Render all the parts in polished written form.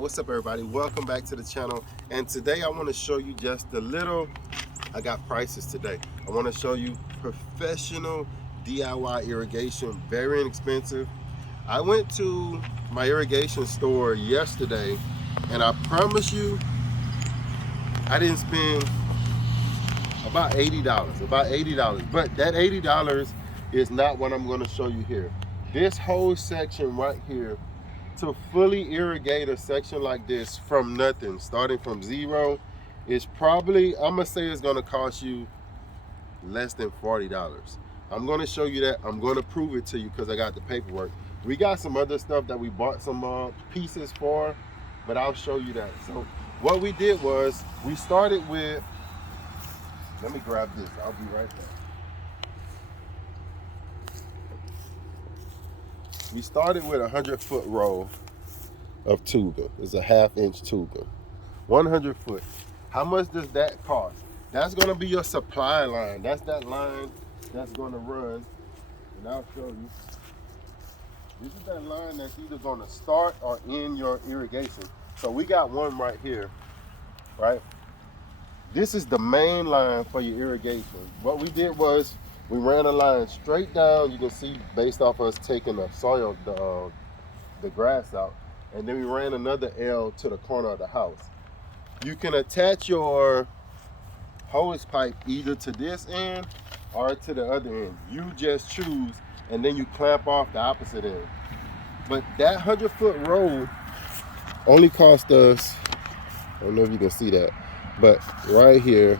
What's up, everybody? Welcome back to the channel. And today I want to show you just a little. I got prices today. I want to show you professional DIY irrigation, very inexpensive. I went to my irrigation store yesterday, and I promise you I didn't spend about $80. But that $80 is not what I'm going to show you here. This whole section right here, to fully irrigate a section like this from nothing, starting from zero, is probably, I'm gonna say it's gonna cost you less than $40. I'm gonna show you that. I'm gonna prove it to you because I got the paperwork. We got some other stuff that we bought some pieces for, but I'll show you that. So what we did was we started with, let me grab this, I'll be right back. We started with a 100-foot roll of tuga. It's a 1/2-inch tuga. 100 foot. How much does that cost? That's gonna be your supply line. That's that line that's gonna run. And I'll show you. This is that line that's either gonna start or end your irrigation. So we got one right here, right? This is the main line for your irrigation. What we did was we ran a line straight down. You can see based off us taking the soil, the grass out, and then we ran another L to the corner of the house. You can attach your hose pipe either to this end or to the other end. You just choose, and then you clamp off the opposite end. But that 100-foot roll only cost us, I don't know if you can see that, but right here,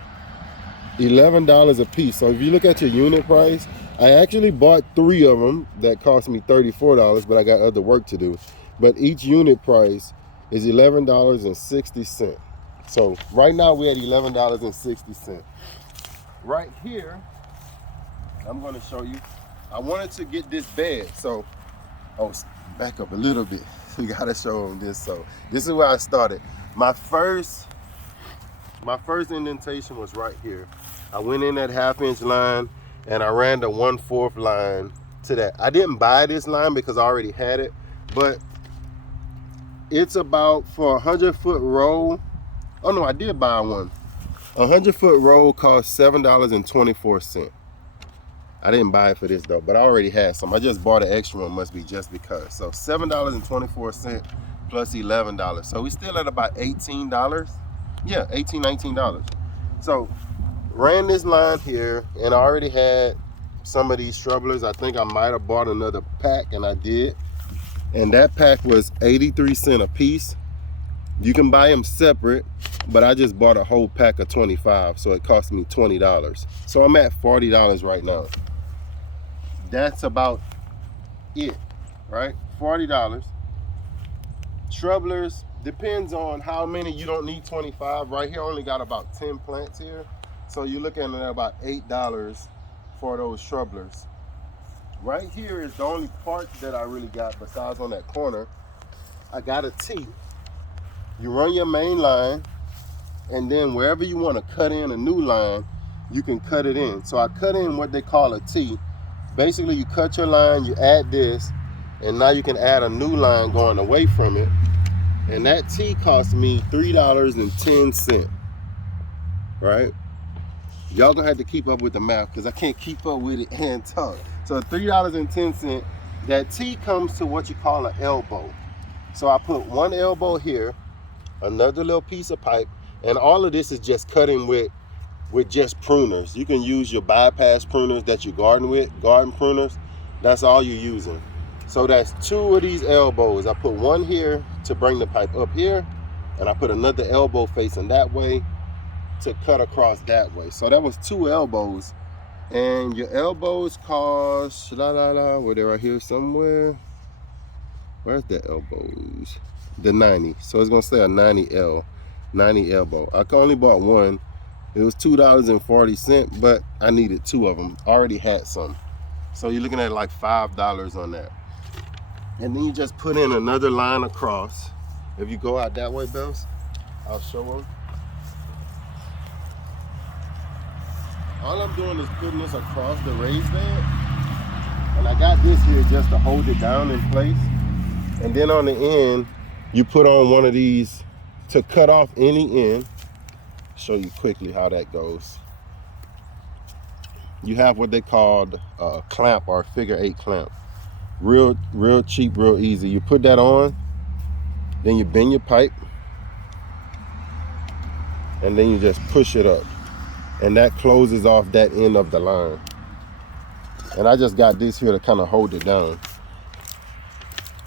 $11 a piece. So if you look at your unit price, I actually bought 3 of them that cost me $34, but I got other work to do. But each unit price is $11.60. So right now we're at $11.60. Right here, I'm going to show you. I wanted to get this bed. So, back up a little bit. We got to show them this. So this is where I started. My first indentation was right here. I went in that 1/2-inch line and I ran the 1/4 line to that. I didn't buy this line because I already had it, but it's about, for a 100-foot roll. Oh no, I did buy one. A 100-foot roll cost $7.24. I didn't buy it for this though, but I already had some. I just bought an extra one, must be just because. So $7.24 plus $11. So we still at about $18. Yeah, $18, $19. So ran this line here, and I already had some of these strugglers. I think I might have bought another pack, and I did. And that pack was 83 cents a piece. You can buy them separate, but I just bought a whole pack of 25, so it cost me $20. So I'm at $40 right now. That's about it, right? $40. Troublers, depends on how many. You don't need 25. Right here, I only got about 10 plants here. So you're looking at about $8 for those troublers. Right here is the only part that I really got besides on that corner. I got a T. You run your main line, and then wherever you want to cut in a new line, you can cut it in. So I cut in what they call a T. Basically, you cut your line, you add this, and now you can add a new line going away from it. And that T cost me $3.10, right? Y'all gonna have to keep up with the math because I can't keep up with it and talk. So $3.10, that T comes to what you call an elbow. So I put one elbow here, another little piece of pipe, and all of this is just cutting with just pruners. You can use your bypass pruners that you garden with, garden pruners. That's all you're using. So that's 2 of these elbows. I put one here to bring the pipe up here, and I put another elbow facing that way to cut across that way. So that was 2 elbows. And your elbows cost, were they right here somewhere? Where's the elbows? The 90. So it's gonna say a 90 elbow. I only bought one. It was $2.40, but I needed 2 of them. I already had some. So you're looking at like $5 on that. And then you just put in another line across. If you go out that way, Bells, I'll show them. All I'm doing is putting this across the raised bed. And I got this here just to hold it down in place. And then on the end, you put on one of these to cut off any end. Show you quickly how that goes. You have what they call a clamp or figure 8 clamp. Real cheap, real easy. You put that on, then you bend your pipe, and then you just push it up, and that closes off that end of the line. And I just got this here to kind of hold it down.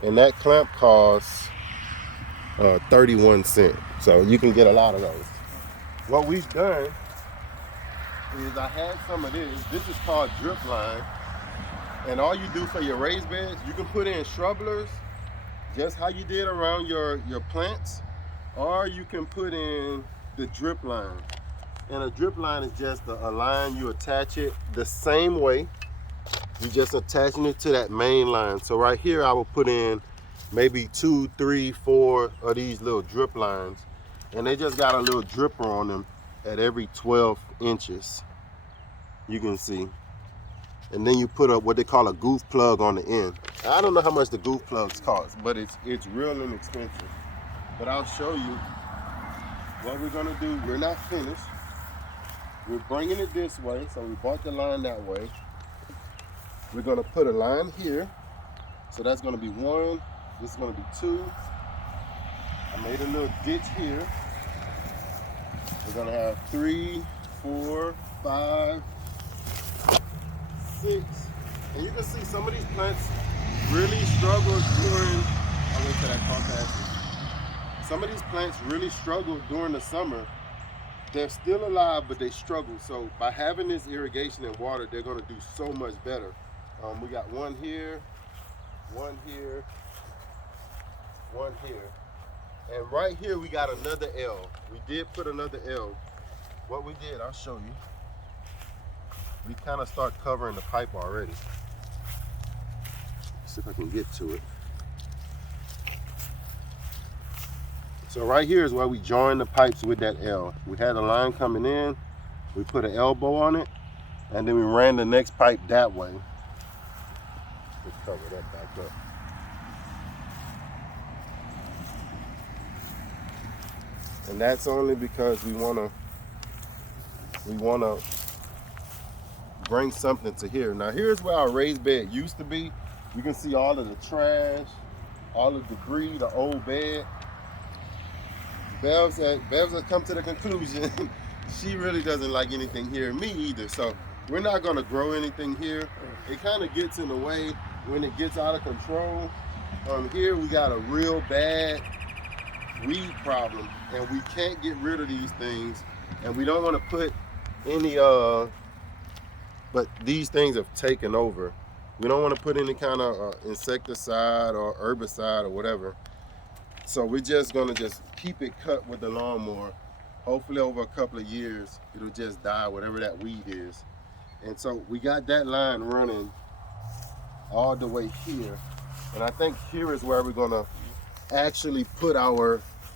And that clamp costs 31 cents. So you can get a lot of those. What we've done is I had some of this. This is called drip line. And all you do for your raised beds, you can put in shrubblers, just how you did around your plants, or you can put in the drip line. And a drip line is just a line, you attach it the same way. You just attaching it to that main line. So right here, I will put in maybe 2, 3, 4 of these little drip lines. And they just got a little dripper on them at every 12 inches. You can see. And then you put up what they call a goof plug on the end. I don't know how much the goof plugs cost, but it's real inexpensive. But I'll show you what we're gonna do. We're not finished. We're bringing it this way, so we bought the line that way. We're gonna put a line here. So that's gonna be 1, this is gonna be 2. I made a little ditch here. We're gonna have 3, 4, 5, 6. And you can see some of these plants really struggle during, I'll wait till that car passes. Some of these plants really struggle during the summer. They're still alive, but they struggle. So by having this irrigation and water, they're gonna do so much better. We got 1 here, 1 here, 1 here. And right here, we got another L. We did put another L. What we did, I'll show you. We kind of start covering the pipe already. See if I can get to it. So right here is where we join the pipes with that L. We had a line coming in, we put an elbow on it, and then we ran the next pipe that way. Let's cover that back up. And that's only because we wanna bring something to here. Now here's where our raised bed used to be. You can see all of the trash, all the debris, the old bed. Bev's has come to the conclusion she really doesn't like anything here, me either. So we're not gonna grow anything here. It kind of gets in the way when it gets out of control. Here we got a real bad weed problem, and we can't get rid of these things, and we don't want to put any but these things have taken over. We don't want to put any kind of insecticide or herbicide or whatever. So we're just gonna keep it cut with the lawnmower. Hopefully over a couple of years, it'll just die, whatever that weed is. And so we got that line running all the way here. And I think here is where we're gonna actually put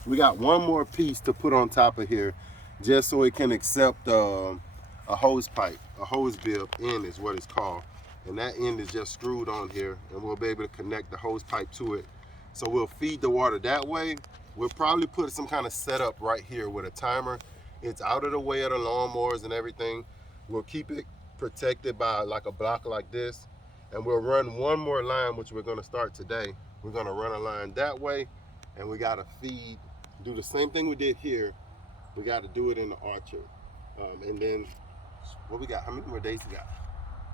we got one more piece to put on top of here, just so it can accept a hose pipe, a hose bib end is what it's called. And that end is just screwed on here, and we'll be able to connect the hose pipe to it. So we'll feed the water that way. We'll probably put some kind of setup right here with a timer. It's out of the way of the lawnmowers and everything. We'll keep it protected by like a block like this. And we'll run one more line, which we're gonna start today. We're gonna run a line that way, and we gotta feed, do the same thing we did here. We gotta do it in the orchard. And then, what we got, how many more days we got?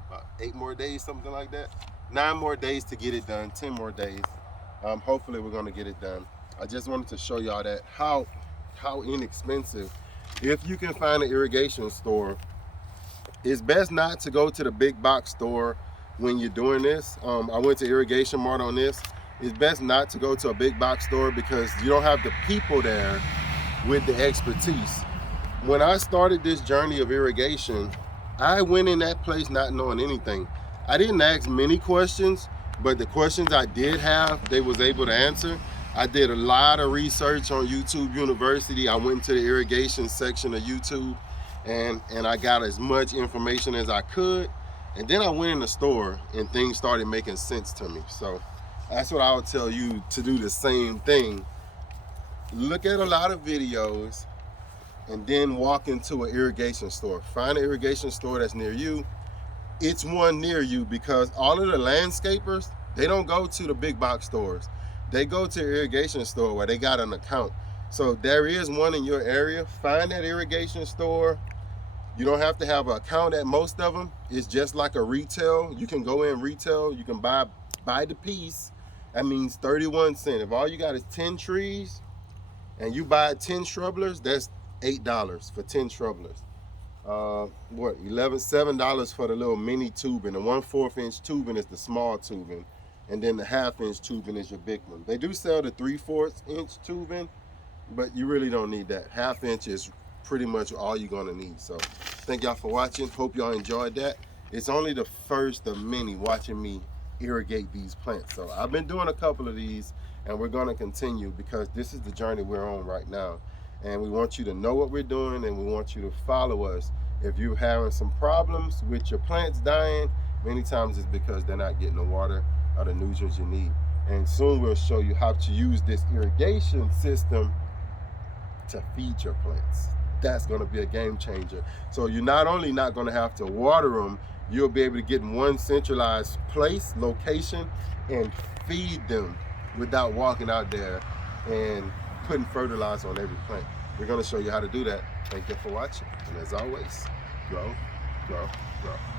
About 8 more days, something like that. 9 more days to get it done, 10 more days. Hopefully we're gonna get it done. I just wanted to show y'all that how inexpensive. If you can find an irrigation store, it's best not to go to the big box store when you're doing this. I went to Irrigation Mart on this. It's best not to go to a big box store because you don't have the people there with the expertise. When I started this journey of irrigation, I went in that place not knowing anything. I didn't ask many questions, but the questions I did have, they was able to answer. I did a lot of research on YouTube University. I went to the irrigation section of YouTube and I got as much information as I could. And then I went in the store and things started making sense to me. So that's what I would tell you to do, the same thing look at a lot of videos and then walk into an irrigation store. Find an irrigation store that's near you. It's one near you because all of the landscapers, they don't go to the big box stores. They go to an irrigation store where they got an account. So there is one in your area. Find that irrigation store. You don't have to have an account at most of them. It's just like a retail. You can go in retail. You can buy the piece. That means 31 cents. If all you got is 10 trees and you buy 10 shrubblers, that's $8 for 10 shrubblers. $7 for the little mini tubing. The 1/4 inch tubing is the small tubing, and then the 1/2 inch tubing is your big one. They do sell the 3/4 inch tubing, but you really don't need that. 1/2 inch is pretty much all you're gonna need. So thank y'all for watching. Hope y'all enjoyed that. It's only the first of many watching me irrigate these plants. So I've been doing a couple of these, and we're gonna continue because this is the journey we're on right now. And we want you to know what we're doing, and we want you to follow us. If you're having some problems with your plants dying, many times it's because they're not getting the water or the nutrients you need. And soon we'll show you how to use this irrigation system to feed your plants. That's going to be a game changer. So you're not only not going to have to water them, you'll be able to get in one centralized place, location, and feed them without walking out there and putting fertilizer on every plant. We're going to show you how to do that. Thank you for watching. And as always, grow, grow, grow.